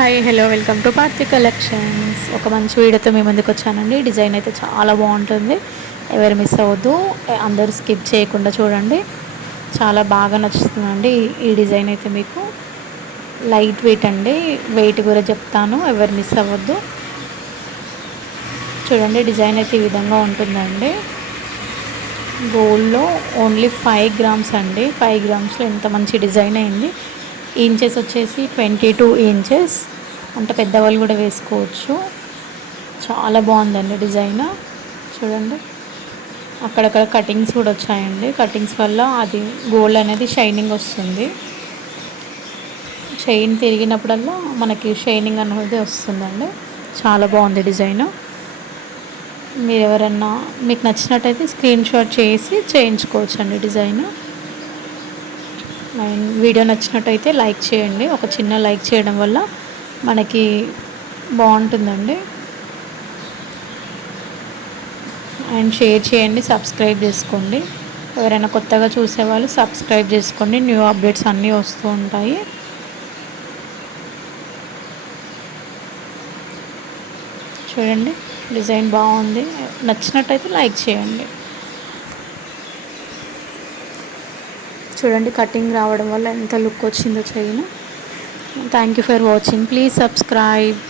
Hi hello welcome to Parthi collections. ఒక మంచి వీడియోతో మీ ముందుకు వచ్చానండి. డిజైన్ అయితే చాలా బాగుంటుంది, ఎవరు మిస్ అవ్వద్దు, అందరూ స్కిప్ చేయకుండా చూడండి. చాలా బాగా నచ్చుతుందండి ఈ డిజైన్ అయితే. మీకు లైట్ వెయిట్ అండి, వెయిట్ కూడా చెప్తాను, ఎవరు మిస్ అవ్వద్దు. చూడండి డిజైన్ అయితే ఈ విధంగా ఉంటుందండి. గోల్డ్లో ఓన్లీ 5 గ్రామ్స్ అండి. 5 గ్రామ్స్లో ఎంత మంచి డిజైన్ అయింది. ఇంచెస్ వచ్చేసి 22 ఇంచెస్, అంటే పెద్దవాళ్ళు కూడా వేసుకోవచ్చు. చాలా బాగుందండి డిజైన్. చూడండి అక్కడక్కడ కటింగ్స్ కూడా వచ్చాయండి. కటింగ్స్ వల్ల అది గోల్డ్ అనేది షైనింగ్ వస్తుంది. చైన్ తిరిగినప్పుడల్లా మనకి షైనింగ్ అనేది వస్తుందండి. చాలా బాగుంది డిజైన్. మీరు ఎవరన్నా మీకు నచ్చినట్టయితే స్క్రీన్ షాట్ చేసి చేయించుకోవచ్చండి డిజైన్. అండ్ వీడియో నచ్చినట్టయితే లైక్ చేయండి. ఒక చిన్న లైక్ చేయడం వల్ల మనకి బాగుంటుందండి. అండ్ షేర్ చేయండి, సబ్స్క్రైబ్ చేసుకోండి. ఎవరైనా కొత్తగా చూసేవాళ్ళు సబ్స్క్రైబ్ చేసుకోండి. న్యూ అప్డేట్స్ అన్నీ వస్తూ ఉంటాయి. చూడండి డిజైన్ బాగుంది, నచ్చినట్టయితే లైక్ చేయండి. చూడండి కటింగ్ రావడం వల్ల ఎంత లుక్ వచ్చిందో chain. Thank you for watching. Please subscribe.